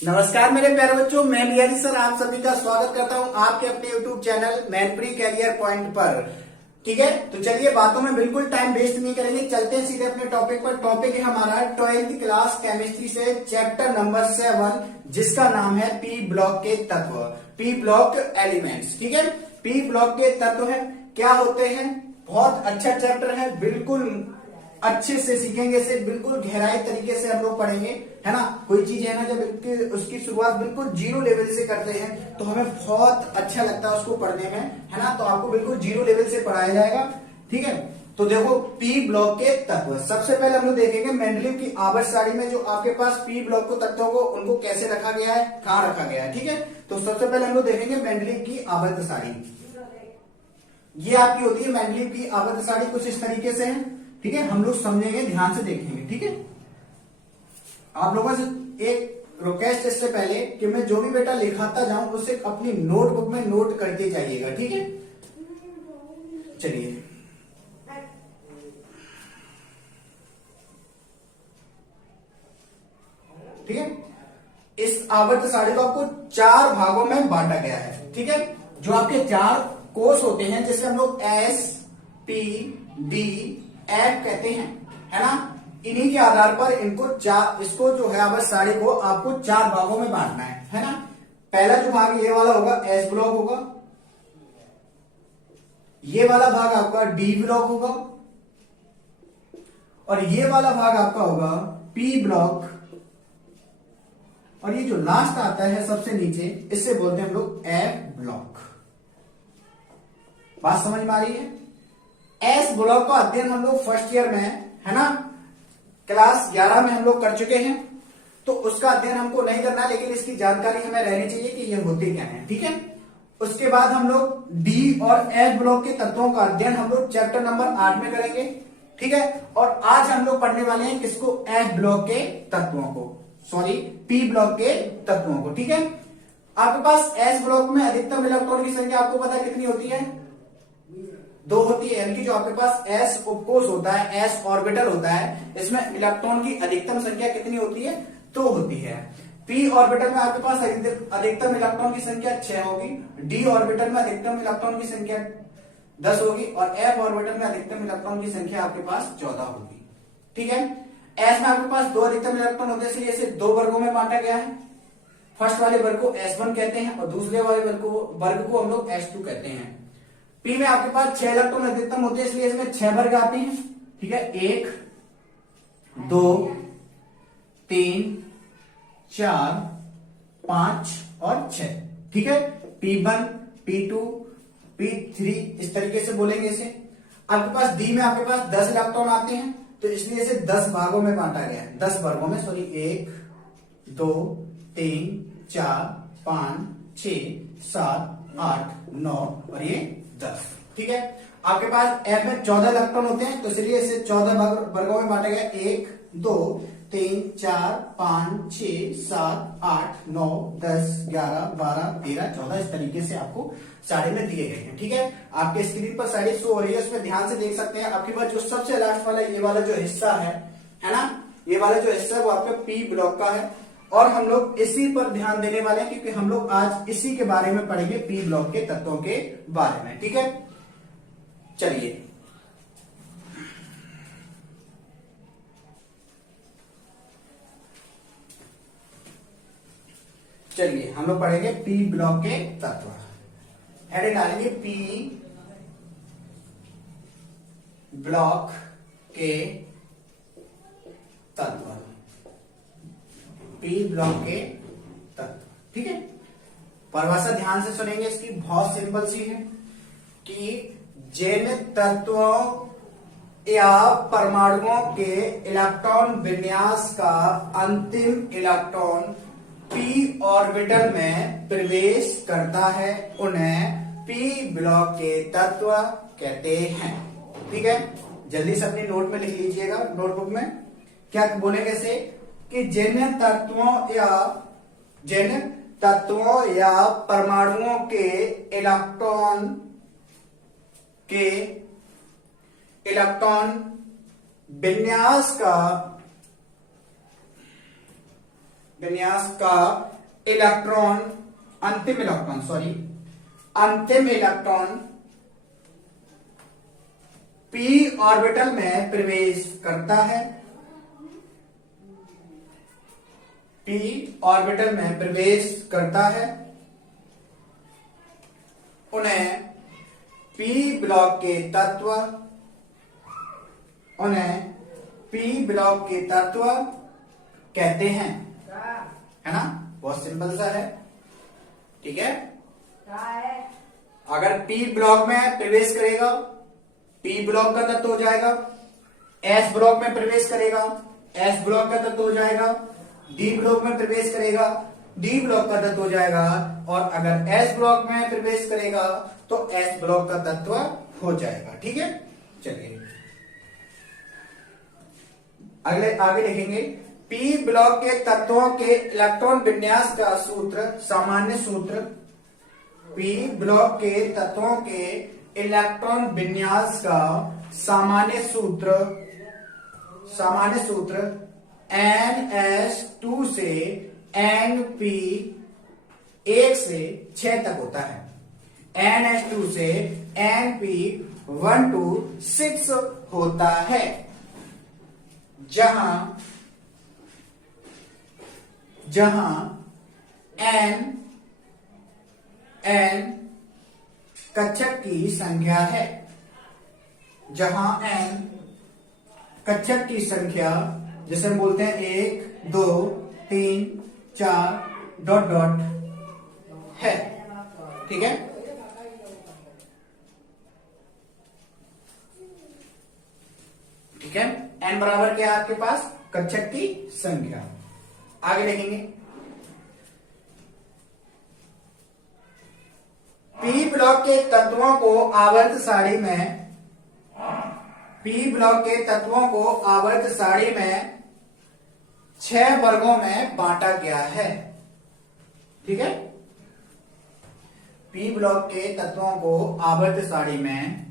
नमस्कार मेरे प्यारे बच्चों, मैं बिहारी सर आप सभी का स्वागत करता हूं आपके अपने YouTube channel Mainpuri career point पर। ठीक है, तो चलिए बातों में बिल्कुल टाइम वेस्ट नहीं करेंगे, चलते हैं सीधे अपने टॉपिक पर। टॉपिक है हमारा 12th क्लास केमिस्ट्री से चैप्टर नंबर 7, जिसका नाम है पी ब्लॉक के तत्व, पी ब्लॉक एलिमेंट्स। ठीक है, पी ब्लॉक के तत्व है क्या होते हैं, बहुत अच्छा चैप्टर है, बिल्कुल अच्छे से सीखेंगे, इसे बिल्कुल गहराई तरीके से हम लोग पढ़ेंगे, है ना। कोई चीज है ना, जब उसकी शुरुआत बिल्कुल जीरो लेवल से करते हैं तो हमें बहुत अच्छा लगता है उसको पढ़ने में, है ना। तो आपको बिल्कुल जीरो लेवल से पढ़ाया जाएगा। ठीक है, तो देखो पी ब्लॉक के तत्व, सबसे पहले हम लोग देखेंगे मेंडलीव की आवर्त सारणी में जो आपके पास पी ब्लॉक को तत्वों को उनको कैसे रखा गया है, कहाँ रखा गया है। ठीक है, तो सबसे पहले हम लोग देखेंगे मेंडलीव की आवर्त सारणी। ये आपकी होती है मेंडलीव की आवर्त सारणी, कुछ इस तरीके से है। ठीक है, हम लोग समझेंगे, ध्यान से देखेंगे। ठीक है, आप लोगों से एक रिक्वेस्ट इससे पहले कि मैं जो भी बेटा लिखाता जाऊं उसे अपनी नोटबुक में नोट करते जाइएगा। ठीक है, चलिए ठीक है, इस आवर्त सारणी को आपको 4 भागों में बांटा गया है। ठीक है, जो आपके 4 कोष होते हैं जिसे हम लोग एस पी डी एफ कहते हैं, है ना। इन्हीं के आधार पर इसको जो है आवर्त सारणी को आपको 4 भागों में बांटना है ना। पहला जो भाग ये वाला होगा एस ब्लॉक होगा, ये वाला भाग आपका डी ब्लॉक होगा, और ये वाला भाग आपका होगा पी ब्लॉक, और ये जो लास्ट आता है सबसे नीचे इससे बोलते हैं हम लोग एफ ब्लॉक। बात समझ में आ रही है। एस ब्लॉक का अध्ययन हम लोग फर्स्ट ईयर में, है ना, क्लास 11 में हम लोग कर चुके हैं, तो उसका अध्ययन हमको नहीं करना, लेकिन इसकी जानकारी हमें रहनी चाहिए कि ये होते क्या है। ठीक है, उसके बाद हम लोग डी और एफ ब्लॉक के तत्वों का अध्ययन हम लोग चैप्टर नंबर 8 में करेंगे। ठीक है, और आज हम लोग पढ़ने वाले हैं किसको, एफ ब्लॉक के तत्वों को, सॉरी पी ब्लॉक के तत्वों को। ठीक है, आपके पास एस ब्लॉक में अधिकतम इलेक्ट्रॉन की संख्या आपको पता है कितनी होती है, 2 होती है। यानी कि जो आपके पास एस उपकोष होता है, एस ऑर्बिटल होता है, इसमें इलेक्ट्रॉन की अधिकतम संख्या कितनी होती है, 2 होती है। पी ऑर्बिटल में आपके पास अधिकतम इलेक्ट्रॉन की संख्या 6 होगी, डी ऑर्बिटल में अधिकतम इलेक्ट्रॉन की संख्या 10 होगी, और एफ ऑर्बिटल में अधिकतम इलेक्ट्रॉन की संख्या आपके पास 14 होगी। ठीक है, एस में आपके पास 2 अधिकतम इलेक्ट्रॉन होते हैं, इसलिए इसे 2 वर्गों में बांटा गया है। फर्स्ट वाले वर्ग को S1 कहते हैं और दूसरे वाले वर्ग को हम लोग S2 कहते हैं। पी में आपके पास 6 इलेक्ट्रॉन अधिकतम होते हैं, इसलिए इसमें 6 वर्ग आते हैं। ठीक है, 1 2 3 4 5 और 6। ठीक है, P1 P2 P3 इस तरीके से बोलेंगे इसे। आपके पास डी में आपके पास 10 इलेक्ट्रॉन आते हैं, तो इसलिए इसे 10 भागों में बांटा गया है, 10 वर्गों में, सॉरी 1 2 3 4 5 6 7 8 9 और ये 10। ठीक है, आपके पास एफ में 14 इलेक्ट्रॉन होते हैं, तो इसलिए इसे 14 वर्गों में बांटा गया, 1 2 3 4 5 6 7 8 9 10 11 12 13 14 इस तरीके से आपको साड़ी में दिए गए हैं। ठीक है, आपके स्क्रीन पर साड़ी शो हो रही है, उसमें ध्यान से देख सकते हैं। आपके पास जो सबसे लास्ट वाला ये वाला जो हिस्सा है ना, ये वाला जो हिस्सा है वो आपका पी ब्लॉक का है, और हम लोग इसी पर ध्यान देने वाले हैं क्योंकि हम लोग आज इसी के बारे में पढ़ेंगे, पी ब्लॉक के तत्वों के बारे में। ठीक है, चलिए चलिए हम लोग पढ़ेंगे पी ब्लॉक के तत्व। हेडिंग डालेंगे पी ब्लॉक के तत्व, पी ब्लॉक के तत्व। ठीक है, परिभाषा ध्यान से सुनेंगे, इसकी बहुत सिंपल सी है कि जिन तत्वों या परमाणुओं के इलेक्ट्रॉन विन्यास का अंतिम इलेक्ट्रॉन पी ऑर्बिटल में प्रवेश करता है उन्हें पी ब्लॉक के तत्व कहते हैं। ठीक है, जल्दी से अपनी नोट में लिख लीजिएगा, नोटबुक में क्या बोलेंगे इसे कि जिन तत्वों या परमाणुओं के इलेक्ट्रॉन विन्यास विन्यास का अंतिम इलेक्ट्रॉन p ऑर्बिटल में प्रवेश करता है, p ऑर्बिटल में प्रवेश करता है, उन्हें p ब्लॉक के तत्व कहते हैं, है ना। बहुत सिंपल सा है, ठीक है। अगर p ब्लॉक में प्रवेश करेगा, p ब्लॉक का तत्व हो जाएगा। s ब्लॉक में प्रवेश करेगा, s ब्लॉक का तत्व हो जाएगा। d ब्लॉक में प्रवेश करेगा, d ब्लॉक का तत्व हो जाएगा। और अगर s ब्लॉक में प्रवेश करेगा तो s ब्लॉक का तत्व हो जाएगा, ठीक है। चलिए आगे लिखेंगे। p ब्लॉक के तत्वों के इलेक्ट्रॉन विन्यास का सामान्य सूत्र, p ब्लॉक के तत्वों के इलेक्ट्रॉन विन्यास का सामान्य सूत्र NS2 से NP 1 से 6 तक होता है। NS2 से NP 1 to 6 होता है, जहां N कक्षक की संख्या है, जैसे हम बोलते हैं 1 2 3 4 ... है, ठीक है। ठीक है, n बराबर क्या है आपके पास? कक्षक की संख्या। आगे देखेंगे, p ब्लॉक के तत्वों को आवर्त सारणी में 6 वर्गों में बांटा गया है, ठीक है। p ब्लॉक के तत्वों को आवर्त सारणी में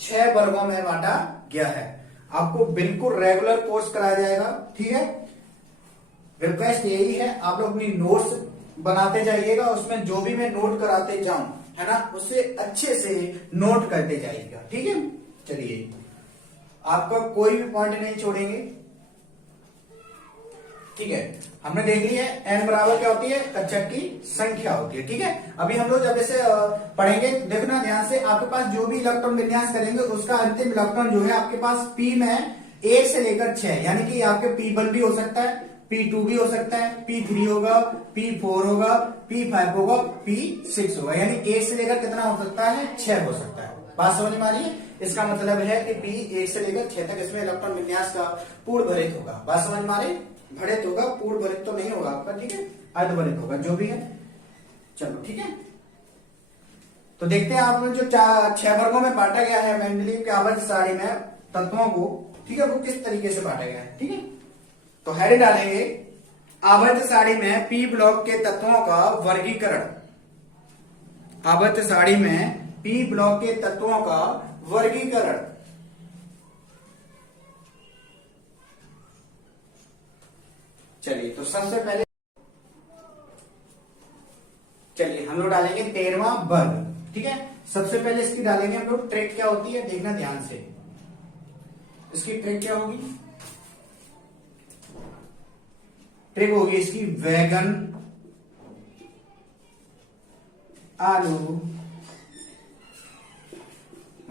6 वर्गों में बांटा गया है। आपको बिल्कुल रेगुलर कोर्स कराया जाएगा, ठीक है। रिक्वेस्ट यही है, आप लोग अपनी नोट्स बनाते जाइएगा, उसमें जो भी मैं नोट कराते जाऊं, है ना, उससे अच्छे से नोट करते जाइएगा, ठीक है। चलिए, आपका कोई भी पॉइंट नहीं छोड़ेंगे, ठीक है। हमने देख लिया है n बराबर क्या होती है? कक्षक की संख्या होती है, ठीक है। अभी हम लोग जब इसे पढ़ेंगे, देखना ध्यान से, आपके पास जो भी इलेक्ट्रॉन विन्यास करेंगे उसका अंतिम इलेक्ट्रॉन जो है आपके पास p में 1 से लेकर 6, यानी कि आपके p1 भी हो सकता है, p2 भी हो सकता है, p3 होगा, p4 होगा, p5 होगा, p6 होगा, यानी 1 से लेकर कितना हो सकता है? 6 हो सकता है। बात समझ में आ रही है? इसका मतलब है कि p 1 से लेकर 6 तक इसमें इलेक्ट्रॉन विन्यास का पूर्ण भरित होगा। बात समझ में आ रही? भरित होगा, पूर्ण भरित तो नहीं होगा आपका, ठीक है, अर्धभरित होगा, जो भी है। चलो, ठीक है। तो देखते हैं आप लोग जो 6 वर्गों में बांटा गया है मेंडलीव के आवर्त सारणी में तत्वों को, ठीक है, वो किस तरीके से बांटा गया है, ठीक है। तो हेड डालेंगे, आवर्त सारणी में p ब्लॉक के तत्वों का वर्गीकरण। आवर्त सारणी में p ब्लॉक के तत्वों का वर्गीकरण। चलिए, तो सबसे पहले हम लोग डालेंगे 13वां वर्ग, ठीक है। सबसे पहले इसकी डालेंगे हम लोग ट्रिक। क्या होती है देखना ध्यान से, इसकी ट्रिक क्या होगी? ट्रिक होगी इसकी वैगन, आलू,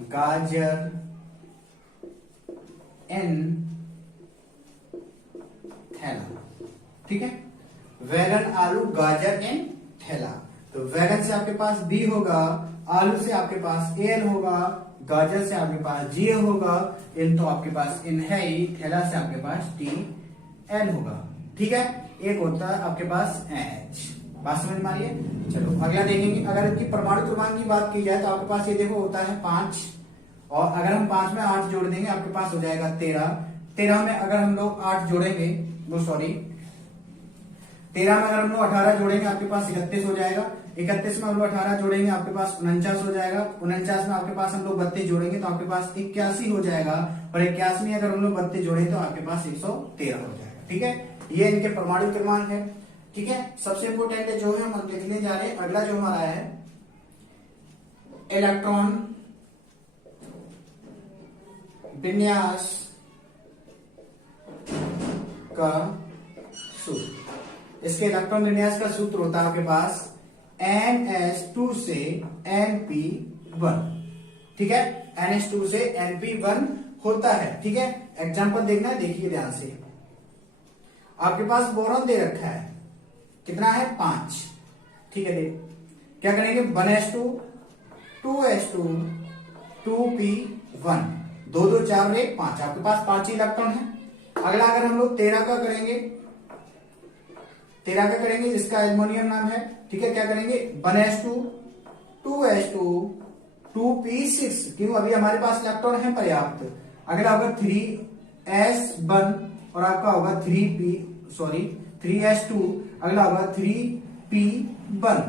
गाजर, इन थैला, ठीक है। वैगन, आलू, गाजर, इन थैला। तो वैगन से आपके पास बी होगा, आलू से आपके पास एन होगा, गाजर से आपके पास जी होगा, इन तो आपके पास इन है ही, थैला से आपके पास टी एन होगा, ठीक है। एक होता है आपके पास एच। बात समझ में आ रही है? चलो अगला देखेंगे। अगर इसकी परमाणु क्रमांक की बात की जाए तो आपके पास ये देखो होता है 5, और अगर हम 5 में 8 जोड़ देंगे आपके पास हो जाएगा 13। 13 में अगर हम लोग 8 जोड़ेंगे, 13 में अगर हम लोग 18 जोड़ेंगे आपके पास 31 हो जाएगा। 31 में हम लोग 18 जोड़ेंगे आपके पास 49 हो जाएगा। 49 में आपके पास हम लोग 32 जोड़ेंगे तो आपके पास 81 हो जाएगा। और 81 में अगर हम लोग 32 जोड़े तो आपके पास 113 हो जाएगा, ठीक है। ये इनके परमाणु क्रमांक है। ठीक है, सबसे इंपोर्टेंट जो है हम लिखने जा रहे हैं, अगला जो हमारा है इलेक्ट्रॉन विन्यास का सूत्र। इसके इलेक्ट्रॉन विन्यास का सूत्र होता है आपके पास NH2 से Np1। ठीक है, NH2 से Np1 होता है। ठीक है, एग्जांपल देखना है, देखिए ध्यान से। आपके पास बोरॉन दे रखा है, कितना है 5। ठीक है, देख क्या करेंगे 1s2 2s2 2p1 2 2 4 1 5, आपके पास 5 ही इलेक्ट्रॉन है। अगला अगर हम लोग 13 का करेंगे, 13 का करेंगे जिसका एल्युमिनियम नाम है। ठीक है, क्या करेंगे 1s2 2s2 2p6, क्यों अभी हमारे पास इलेक्ट्रॉन है पर्याप्त। अगला होगा 3s1 और आपका होगा 3s2, अगला होगा 3p1।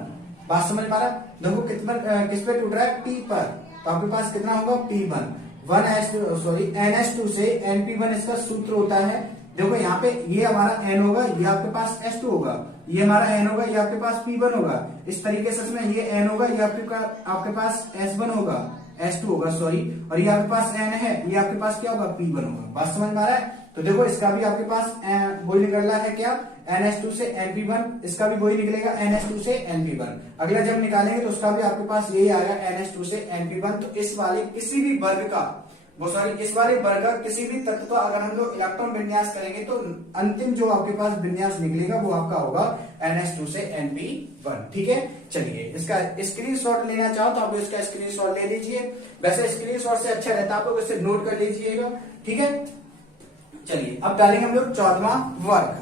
बात समझ पा रहा है? देखो किस पे टूट रहा है p पर, तो आपके पास कितना होगा p1। NH2 से Np1 इसका सूत्र होता है। देखो यहाँ पे ये हमारा N होगा, ये आपके पास S2 होगा, ये हमारा N होगा, ये आपके पास P1 होगा। इस तरीके से इसमें ये N होगा, ये आपके पास S1 होगा, S2 होगा सॉरी, और ये आपके पास N है, ये आपके पास क्या होगा P1 होगा। बात समझ में आ रहा है? तो देखो इसका भी आपके पास वही निकल रहा है क्या NH2 से Np1, इसका भी वही निकलेगा NH2 से Np1। अगला जब निकालेंगे तो उसका भी आपके पास यही आएगा NH2 से Np1। तो इस वाले किसी भी वर्ग का इस वाले वर्ग का किसी भी तत्व का अगर हम लोग इलेक्ट्रॉन विन्यास करेंगे तो अंतिम जो आपके पास विन्यास निकलेगा वो आपका होगा NH2 से Np1। ठीक है, चलिए इसका स्क्रीनशॉट लेना चाहो तो आप इसका स्क्रीनशॉट ले लीजिए। वैसे स्क्रीनशॉट से अच्छा रहता है, आप लोग इसे नोट कर लीजिएगा। ठीक है, चलिए अब डालेंगे हम लोग 14वां वर्ग।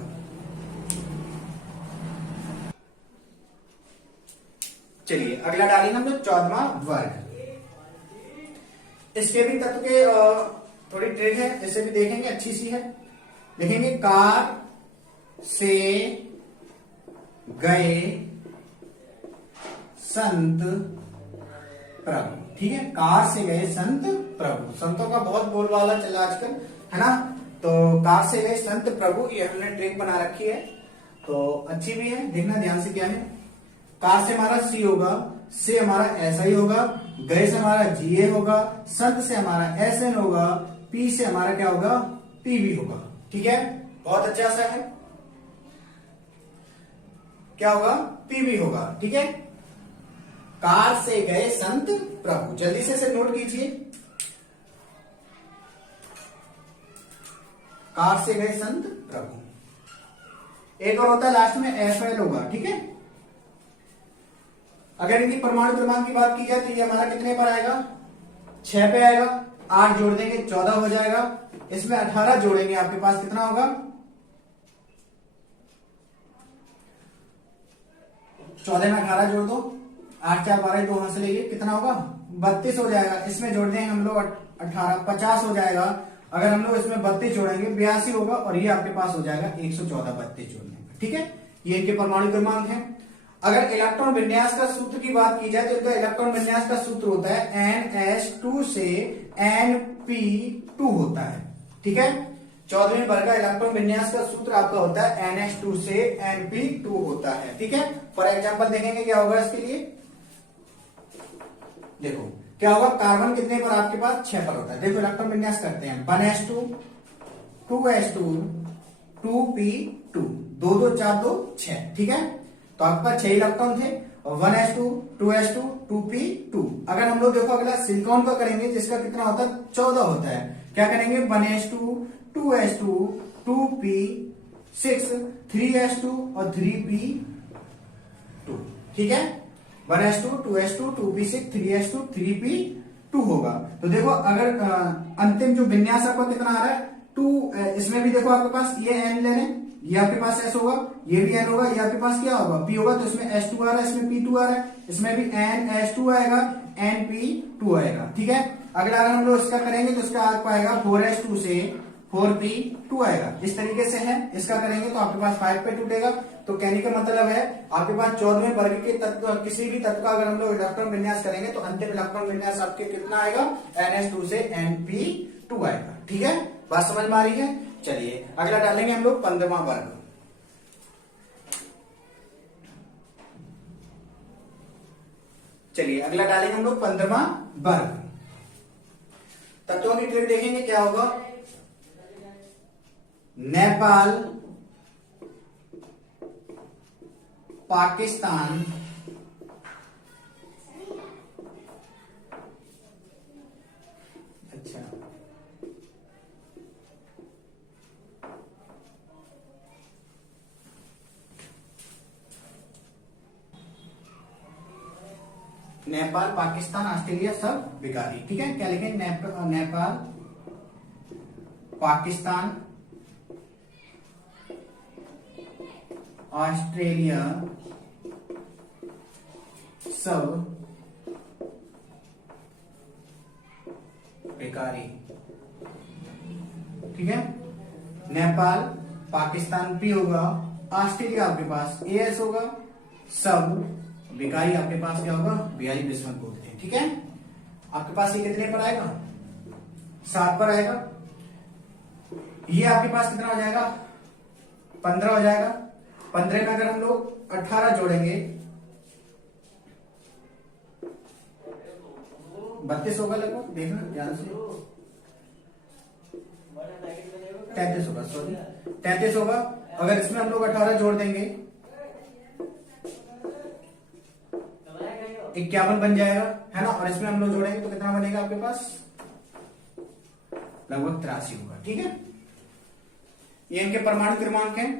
चलिए अगला डालेंगे हम लोग 14वां वर्ग। इसके भी तत्व के थोड़ी ट्रिक है, इसे भी देखेंगे, अच्छी सी है। देखेंगे कार से गए संत प्रभु। ठीक है, कार से गए संत प्रभु, संतों का बहुत बोलबाला चला आजकल, है ना। तो कार से गए संत प्रभु, ये हमने ट्रिक बना रखी है, तो अच्छी भी है। देखना ध्यान से क्या है। कार से हमारा सी होगा, से हमारा ऐसा ही होगा, गए से हमारा जीए होगा, संत से हमारा SN होगा, पी से हमारा क्या होगा PB होगा। ठीक है, बहुत अच्छा सा है, क्या होगा PB होगा। ठीक है, कार से गए संत प्रभु, जल्दी से इसे नोट कीजिए। कार से गए संत प्रभु। एक और होता है लास्ट में FL होगा। ठीक है, अगर इनकी परमाणु क्रमांक की बात की जाए तो ये हमारा कितने पर आएगा 6 पे आएगा। 8 जोड़ देंगे 14 हो जाएगा, इसमें 18 जोड़ेंगे आपके पास कितना होगा 14 में 18 जोड़ दो, 8 4 12 2 हाथ से लेंगे, कितना होगा 32 हो जाएगा। इसमें जोड़ देंगे हम लोग 18 50 हो जाएगा। अगर हम लोग इसमें 32 जोड़ेंगे 82 होगा, और ये आपके पास हो जाएगा 114 32 जोड़ने पर। ठीक है, ये इनके परमाणु क्रमांक है। अगर इलेक्ट्रॉन विन्यास का सूत्र की बात की जाए तो इनका इलेक्ट्रॉन विन्यास का सूत्र होता है NH2 से Np2 होता है। ठीक है, 14वें वर्ग का इलेक्ट्रॉन विन्यास का सूत्र आपका होता है NH2 से Np2 होता है। ठीक है, फॉर एग्जांपल देखेंगे क्या होगा इसके लिए। देखो क्या होगा, कार्बन कितने पर आपके पास 6 पर होता है। देखो इलेक्ट्रॉन विन्यास करते हैं 1s2 2s2 2p2 2 2 4 2 6। ठीक है, तो आपके पास 6 इलेक्ट्रॉन थे, और 1s2 2s2 2p2। अगर हम लोग देखो अगला सिलिकॉन का करेंगे जिसका कितना होता है 14 होता है। क्या करेंगे 1s2 2s2 2p6 3s2 और 3p2। ठीक है, 1s2 2s2 2p6 3s2 3p2 होगा। तो देखो अगर अंतिम जो विन्यास आपका कितना आ रहा है 2, इसमें भी देखो आपके पास ये N ले लें, ये आपके पास S होगा, ये भी N होगा, ये आपके पास क्या होगा P होगा, तो इसमें S2 आ रहा है, इसमें P2 आ रहा है, इसमें भी NS2 आएगा, NP2 आएगा। ठीक है, अगला अगर हम लोग इसका करेंगे तो इसका आ पाएगा 4S2 से 4p2 आएगा। इस तरीके से है, इसका करेंगे तो आपके पास 5 पे टूटेगा। तो कहने का मतलब है आपके पास 14वें वर्ग के तत्व, किसी भी तत्व का अगर हम लोग इलेक्ट्रॉन विन्यास करेंगे तो अंतिम इलेक्ट्रॉन विन्यास आपके कितना आएगा NH2 से Np2 आएगा। ठीक है, बात समझ में आ रही है। चलिए अगला डालेंगे हम लोग 15वां वर्ग। चलिए अगला डालेंगे हम लोग 15वां वर्ग। तत्वों की ट्रिक देखेंगे क्या होगा। नेपाल, पाकिस्तान, अच्छा नेपाल, पाकिस्तान, ऑस्ट्रेलिया सब बेकारी। ठीक है, क्या लिखेंगे, नेपाल, पाकिस्तान, ऑस्ट्रेलिया सब बेकारी। ठीक है, नेपाल, पाकिस्तान पी होगा, ऑस्ट्रेलिया आपके पास एस होगा, सब बेकारी आपके पास क्या होगा, बिहारी बिस्मत बोलते हैं। ठीक है, आपके पास ये कितने पर आएगा, 7 पर आएगा। ये आपके पास कितना हो जाएगा, 15 हो जाएगा। 15 में अगर हम लोग 18 जोड़ेंगे 32 होगा लगभग, देखना ध्यान से, 33 होगा, सॉरी 33 होगा। अगर इसमें हम लोग 18 जोड़ देंगे 51 बन जाएगा, है ना। और इसमें हम लोग जोड़ेंगे तो कितना बनेगा आपके पास, लगभग 83 होगा। ठीक है, ये इनके परमाणु क्रमांक हैं।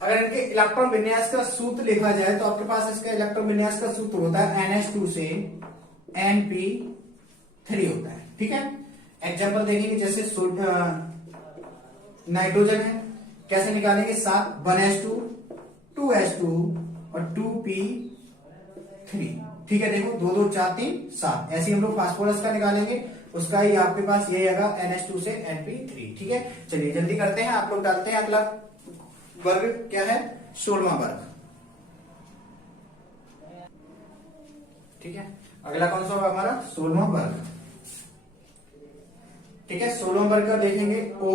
अगर इनके इलेक्ट्रॉन विन्यास का सूत्र लिखा जाए तो आपके पास इसका इलेक्ट्रॉन विन्यास का सूत्र होता है NH2 से Np3 होता है। ठीक है, एग्जाम्पल देखेंगे, जैसे नाइट्रोजन है, कैसे निकालेंगे, 7 1s2 2s2 और 2p3। ठीक है, देखो 2 2 4 3 7, ऐसे हम लोग फास्फोरस का निकालेंगे, उसका ही आपके पास ये आएगा NH2 से Np3। ठीक है, चलिए जल्दी करते हैं, आप लोग डालते हैं। अगला वर्ग क्या है, 16वां वर्ग। ठीक है, अगला कौन सा होगा हमारा, 16वां वर्ग। ठीक है, 16वां वर्ग का देखेंगे, ओ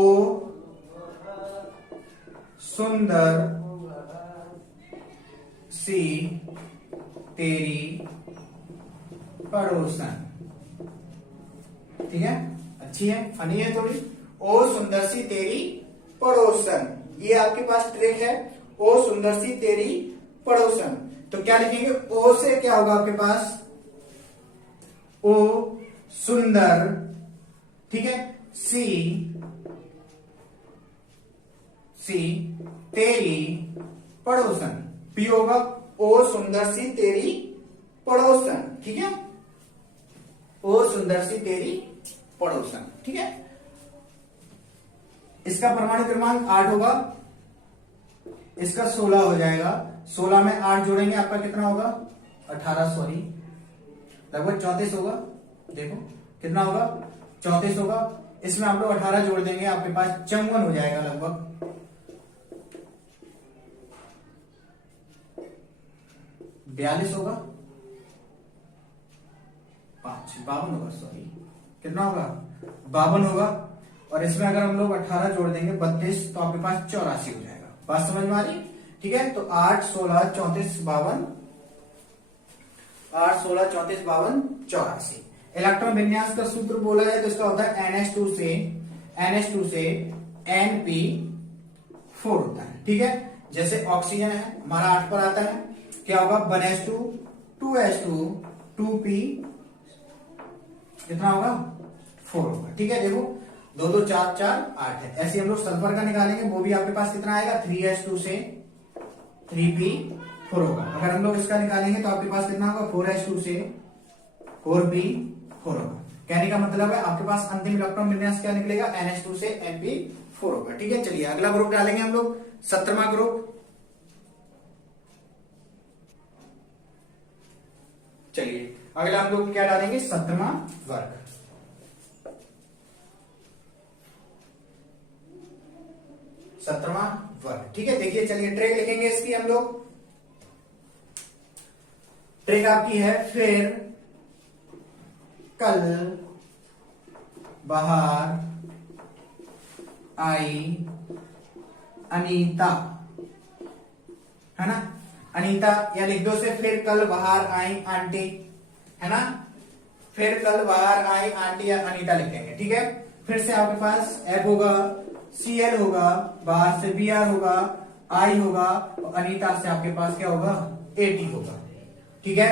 सुंदर सी तेरी पड़ोसन। ठीक है, अच्छी है, फनी है थोड़ी। ओ सुंदर सी तेरी पड़ोसन, ये आपके पास ट्रिक है, ओ सुंदर सी तेरी पड़ोसन। तो क्या लिखेंगे, ओ से क्या होगा आपके पास, ओ सुंदर, ठीक है, सी तेरी पड़ोसन, पी होगा ओ सुंदर सी तेरी पड़ोसन। ठीक है, ओ सुंदर सी तेरी पड़ोसन। ठीक है, इसका परमाणु क्रमांक 8 होगा, इसका 16 हो जाएगा। 16 में 8 जोड़ेंगे आपका कितना होगा, 18, सॉरी लगभग 34 होगा। देखो कितना होगा, 34 होगा। इसमें आप लोग 18 जोड़ देंगे, आपके पास 54 हो जाएगा, लगभग 42 होगा, 52 होगा, सॉरी कितना होगा, 52 होगा। और इसमें अगर हम लोग 18 जोड़ देंगे 32, तो आपके पास 84 हो जाएगा। बात समझ में आ रही। ठीक है, तो 8 16 34 52, 8 16 34 52 84। इलेक्ट्रॉन विन्यास का सूत्र बोला जाए तो इसका होता है NH2 से Np4 होता है। ठीक है, जैसे ऑक्सीजन है हमारा 8 पर आता है, क्या होगा, 1s2 2s2 2p कितना होगा, 4 होगा। ठीक है, देखो 2 2 4 4 8 है। ऐसे हम लोग सल्फर का निकालेंगे, वो भी आपके पास कितना आएगा, 3s2 से 3p4 होगा। अगर हम लोग इसका निकालेंगे तो आपके पास कितना होगा, 4s2 से 4p4 होगा। कहने का मतलब है आपके पास अंतिम इलेक्ट्रॉन विन्यास क्या निकलेगा, NH2 से Np4 होगा। ठीक है, चलिए अगला ग्रुप डालेंगे हम लोग, 17वां ग्रुप। चलिए अगला हम लोग क्या डालेंगे, 17वां वर्ग। 17वां वर्ग। ठीक है, देखिए चलिए ट्रिक लिखेंगे इसकी हम लोग। ट्रिक आपकी है, फिर कल बाहर आई अनीता, है ना, अनीता, या लिख दो से, फिर कल बाहर आई आंटी। है ना, फिर कल बाहर आई आंटी या अनीता लिखेंगे, ठीक है। फिर से आपके पास F होगा, Cl होगा, बाहर से Br होगा, I होगा, और अनीता से आपके पास क्या होगा, AT होगा, ठीक है।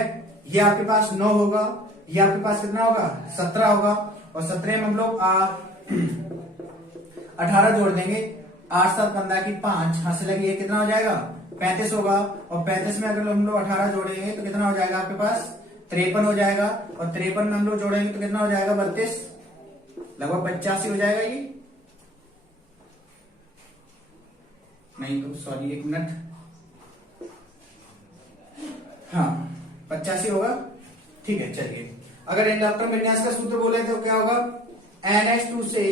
ये आपके पास 9 होगा, ये आपके पास कितना होगा, 17 होगा, और 17 में हम लोग 18 जोड़ देंगे, 8 7 15 की 5, हाथ से लगी, ये कितना हो जाएगा, 35 होगा, और 35 में अगर हम लोग 18 जोड़ेंगे तो कितना हो जाएगा आपके पास, 53 हो जाएगा, और 53 में हम लोग जोड़ेंगे तो कितना हो जाएगा, 32, लगभग 85 हो जाएगा ये, नहीं तो सॉरी एक मिनट, हाँ 85 होगा, ठीक है। चलिए अगर इलेक्ट्रॉन विन्यास का सूत्र बोले तो क्या होगा, NH2 से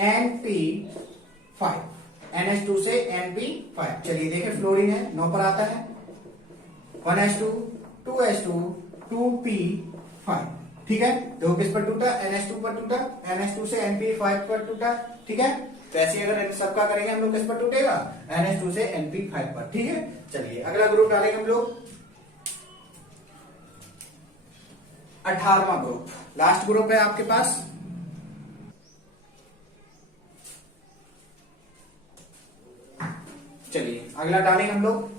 NP5, NH2 से NP5। चलिए देखें, फ्लोरीन है 9 पर आता है, 1H2 2H2 2P5, ठीक है। देखो किस पर टूटा, NH2 पर टूटा, NH2 से NP5 पर टूटा, ठीक है। तो ऐसे अगर इन सबका करेंगे हम लोग, किस पर टूटेगा, NH2 से NP5 पर, ठीक है। चलिए अगला ग्रुप डालेंगे हम लोग, 18वां ग्रुप, लास्ट ग्रुप है आपके पास। चलिए अगला डालेंगे हम लोग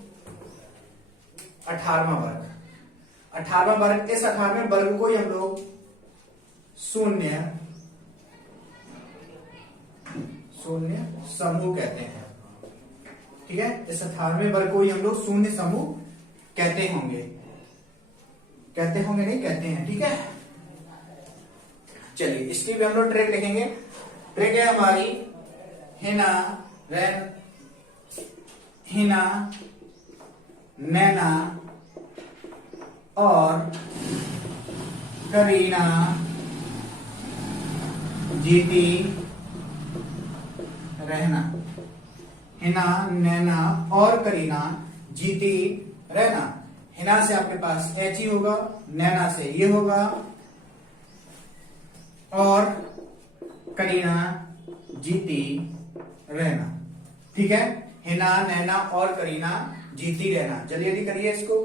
18वां वर्ग। 18वां वर्ग, इस 18वें वर्ग को ही हम लोग शून्य समूह कहते हैं, ठीक है। इस 18वें वर्ग को ही हम लोग शून्य समूह कहते होंगे, नहीं कहते हैं, ठीक है। चलिए इसकी भी हम लोग ट्रिक लिखेंगे। ट्रिक है हमारी हिना, नैना और करीना जीती रहना। हिना, नैना और करीना जीती रहना। हिना से आपके पास H होगा, नैना से ये होगा, और करीना जीती रहना, ठीक है। हिना, नैना और करीना जीती रहना। जल्दी जल्दी करिए इसको।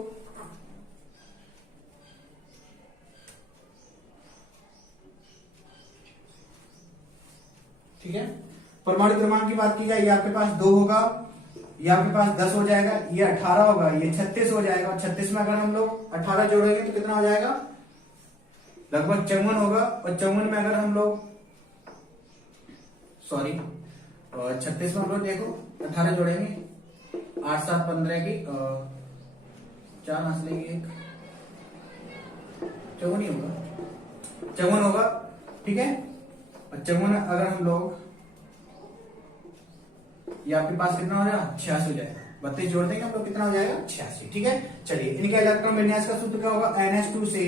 ठीक है। परमाणु क्रमांक की बात की जाए, ये आपके पास 2 होगा, ये आपके पास 10 हो जाएगा, ये 18 होगा, ये 36 हो जाएगा, और 36 में अगर हम लोग 18 जोड़ेंगे तो कितना हो जाएगा, लगभग 54 होगा, और 54 में अगर हम लोग 36 में हम लोग देखो 18 जोड़ेंगे, 8 7 15 की 4 हाथ लेंगे, 1 54 ही होगा, 54 होगा, ठीक है। और 54 अगर हम लोग, ये आपके पास कितना हो जाएगा, 86 हो जाएगा, 32 जोड़ देंगे हम लोग, कितना हो जाएगा, 86, ठीक है। चलिए इनके इलेक्ट्रॉन विन्यास का सूत्र क्या होगा, NH2 से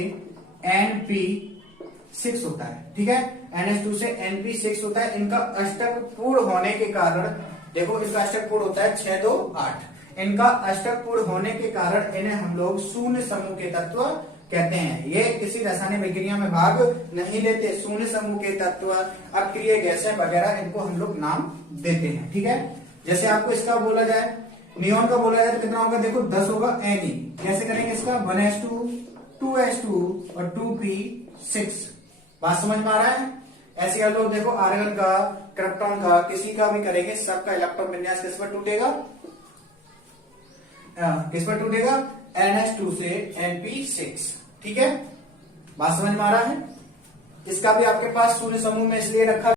NP6 होता है, ठीक है। NH2 से NP6 होता है। इनका अष्टक पूर्ण होने के कारण, देखो इसका अष्टक पूर्ण होता है 6 2 8, इनका अष्टक पूर्ण होने के कारण इन्हें हम लोग शून्य समूह के तत्व कहते हैं। ये किसी रासायनिक विक्रिया में भाग नहीं लेते, शून्य समूह के तत्व, अक्रिय गैसें वगैरह, इनको हम लोग नाम देते हैं, ठीक है। जैसे आपको इसका बोला जाए, नियोन का बोला जाए तो कितना होगा, देखो 10 होगा Ne। कैसे करेंगे इसका, 1H2 2H2 और 2P6। बात समझ में आ रहा है। ऐसे हम लोग देखो आर्गन का, क्रिप्टॉन का, किसी का भी करेंगे, सबका इलेक्ट्रॉन विन्यास किस पर टूटेगा, NH2 से NP6, ठीक है। बात समझ में आ रहा है। इसका भी आपके पास शून्य समूह में इसलिए रखा